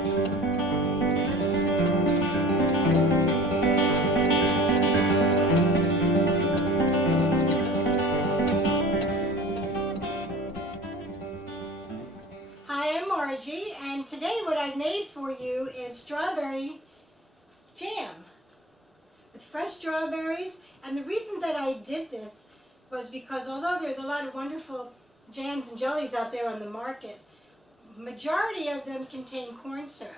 Hi, I'm Margie, and today what I've made for you is strawberry jam with fresh strawberries. And the reason that I did this was because although there's a lot of wonderful jams and jellies out there on the market, majority of them contain corn syrup.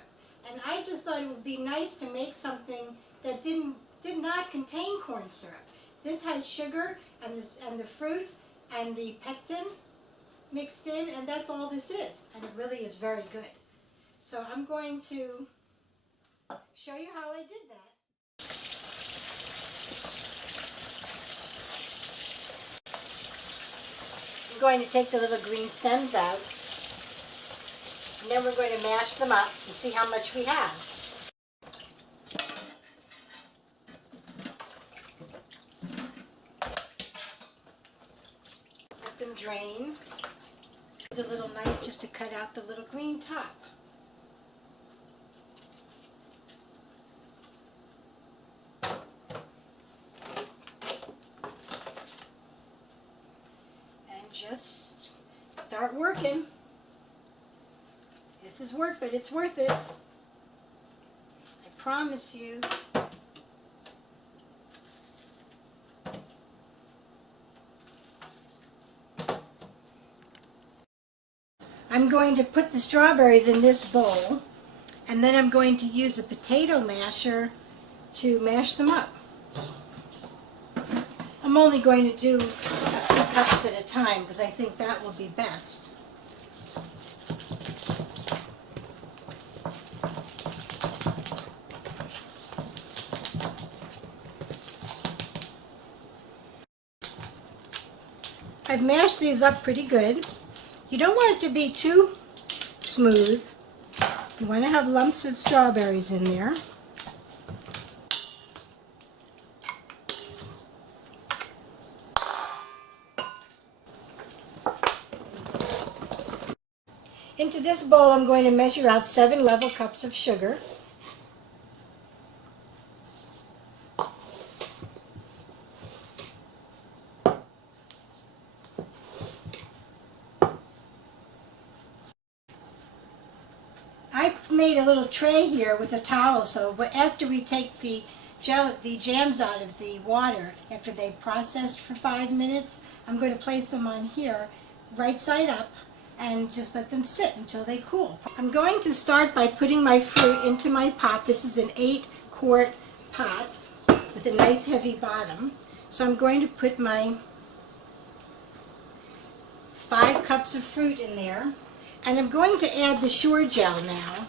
And I just thought it would be nice to make something that did not contain corn syrup. This has sugar and the fruit and the pectin mixed in, and that's all this is, and it really is very good. So I'm going to show you how I did that. I'm going to take the little green stems out, and then we're going to mash them up and see how much we have. Let them drain. Use a little knife just to cut out the little green top. And just start working. This is work, but it's worth it. I promise you. I'm going to put the strawberries in this bowl, and then I'm going to use a potato masher to mash them up. I'm only going to do a few cups at a time because I think that will be best. I've mashed these up pretty good. You don't want it to be too smooth. You want to have lumps of strawberries in there. Into this bowl I'm going to measure out 7 level cups of sugar. I made a little tray here with a towel, so after we take the jams out of the water, after they've processed for 5 minutes, I'm going to place them on here, right side up, and just let them sit until they cool. I'm going to start by putting my fruit into my pot. This is an 8-quart pot with a nice heavy bottom. So I'm going to put my 5 cups of fruit in there. And I'm going to add the Sure Gel now.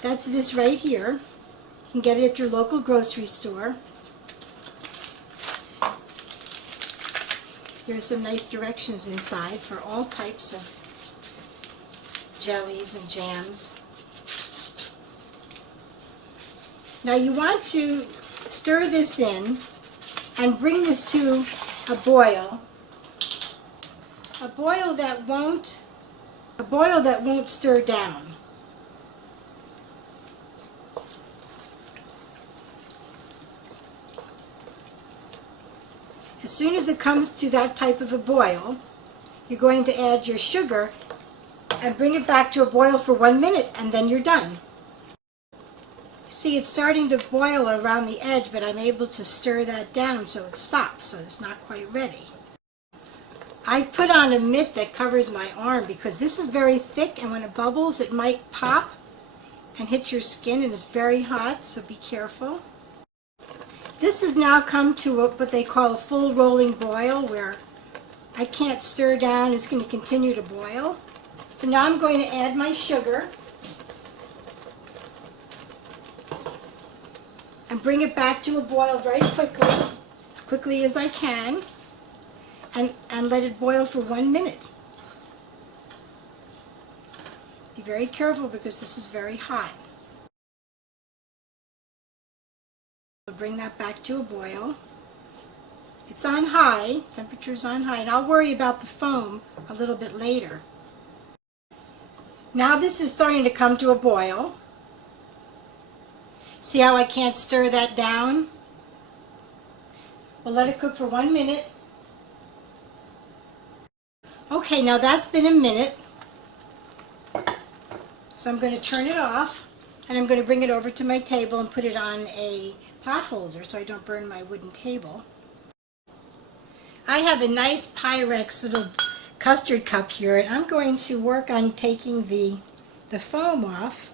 That's this right here. You can get it at your local grocery store. There's some nice directions inside for all types of jellies and jams. Now you want to stir this in and bring this to a boil that won't stir down. As soon as it comes to that type of a boil, you're going to add your sugar and bring it back to a boil for 1 minute, and then you're done. See, it's starting to boil around the edge, but I'm able to stir that down so it stops, so it's not quite ready. I put on a mitt that covers my arm because this is very thick, and when it bubbles it might pop and hit your skin, and it's very hot, so be careful. This has now come to what they call a full rolling boil, where I can't stir down, it's going to continue to boil. So now I'm going to add my sugar and bring it back to a boil very quickly, as quickly as I can, and let it boil for 1 minute. Be very careful because this is very hot. We'll bring that back to a boil. It's on high, temperature's on high, and I'll worry about the foam a little bit later. Now this is starting to come to a boil. See how I can't stir that down? We'll let it cook for 1 minute. Okay, now that's been a minute. So I'm going to turn it off, and I'm going to bring it over to my table and put it on a pot holder so I don't burn my wooden table. I have a nice Pyrex little custard cup here, and I'm going to work on taking the foam off.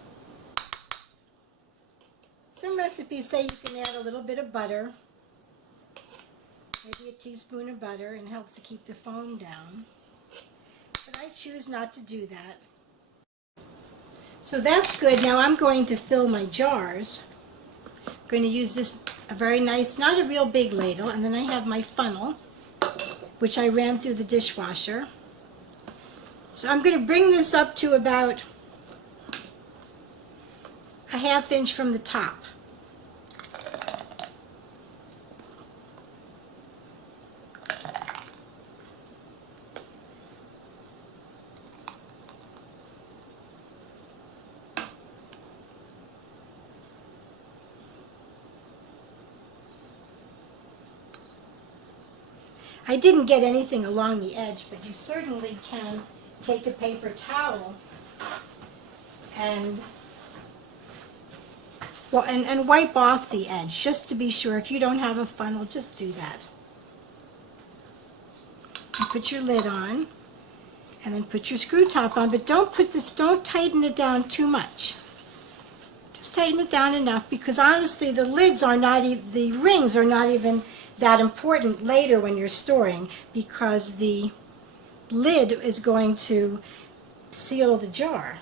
Some recipes say you can add a little bit of butter, maybe a teaspoon of butter, and it helps to keep the foam down. But I choose not to do that. So that's good. Now I'm going to fill my jars. I'm going to use this, a very nice, not a real big ladle, and then I have my funnel, which I ran through the dishwasher. So I'm going to bring this up to about a 1/2 inch from the top. I didn't get anything along the edge, but you certainly can take a paper towel and wipe off the edge, just to be sure. If you don't have a funnel, just do that. And put your lid on, and then put your screw top on, but don't tighten it down too much. Just tighten it down enough, because honestly the rings are not even that important later when you're storing, because the lid is going to seal the jar.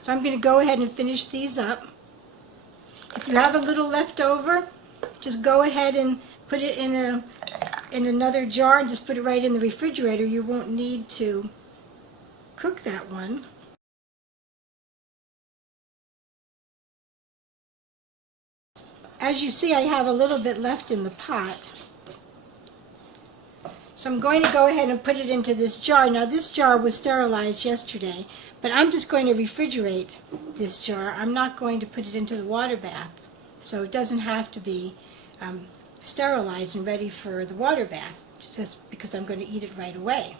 So I'm going to go ahead and finish these up. If you have a little left over, just go ahead and put it in another jar and just put it right in the refrigerator. You won't need to cook that one. As you see, I have a little bit left in the pot. So I'm going to go ahead and put it into this jar. Now this jar was sterilized yesterday, but I'm just going to refrigerate this jar. I'm not going to put it into the water bath, so it doesn't have to be sterilized and ready for the water bath, just because I'm going to eat it right away.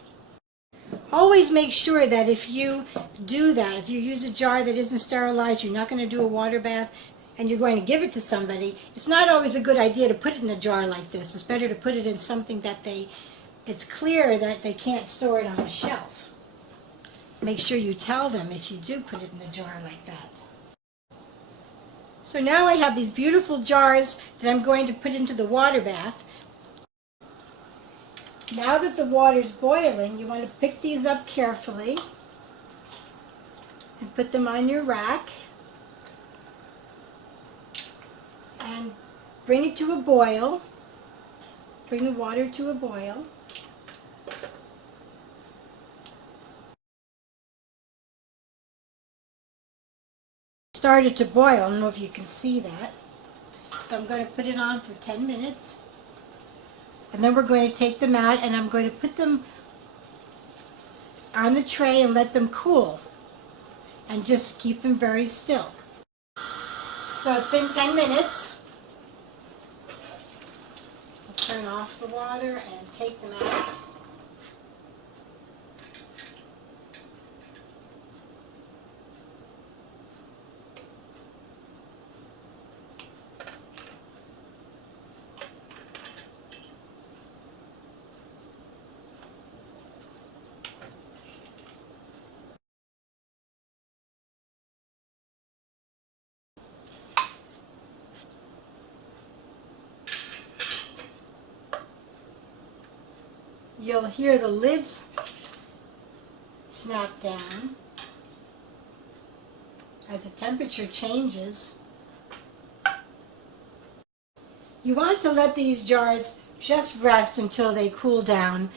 Always make sure that if you do that, if you use a jar that isn't sterilized, you're not going to do a water bath, and you're going to give it to somebody, it's not always a good idea to put it in a jar like this. It's better to put it in something that it's clear that they can't store it on a shelf. Make sure you tell them if you do put it in a jar like that. So now I have these beautiful jars that I'm going to put into the water bath. Now that the water's boiling, you want to pick these up carefully and put them on your rack and bring it to a boil. Bring the water to a boil. Started to boil. I don't know if you can see that. So I'm going to put it on for 10 minutes. And then we're going to take them out, and I'm going to put them on the tray and let them cool. And just keep them very still. So it's been 10 minutes. I'll turn off the water and take them out. You'll hear the lids snap down as the temperature changes. You want to let these jars just rest until they cool down.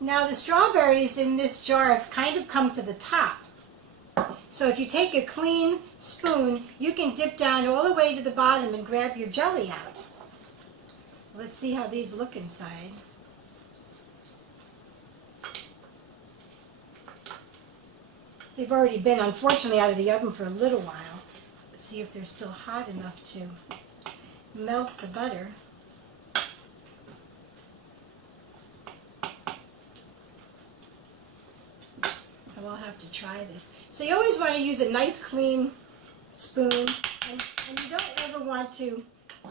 Now the strawberries in this jar have kind of come to the top. So if you take a clean spoon, you can dip down all the way to the bottom and grab your jelly out. Let's see how these look inside. They've already been, unfortunately, out of the oven for a little while. Let's see if they're still hot enough to melt the butter. I will have to try this. So you always want to use a nice clean spoon, and you don't ever want to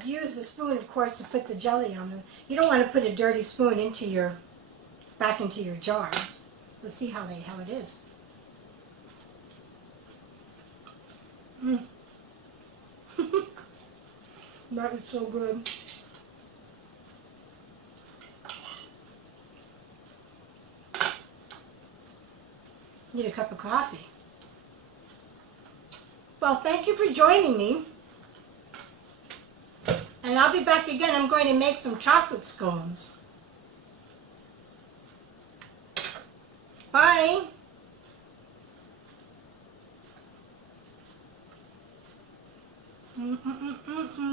use the spoon, of course, to put the jelly on them. You don't want to put a dirty spoon back into your jar. Let's see how it is. That is so good. Need a cup of coffee. Well, thank you for joining me. And I'll be back again. I'm going to make some chocolate scones. Bye. Mm-mm-mm-mm-mm.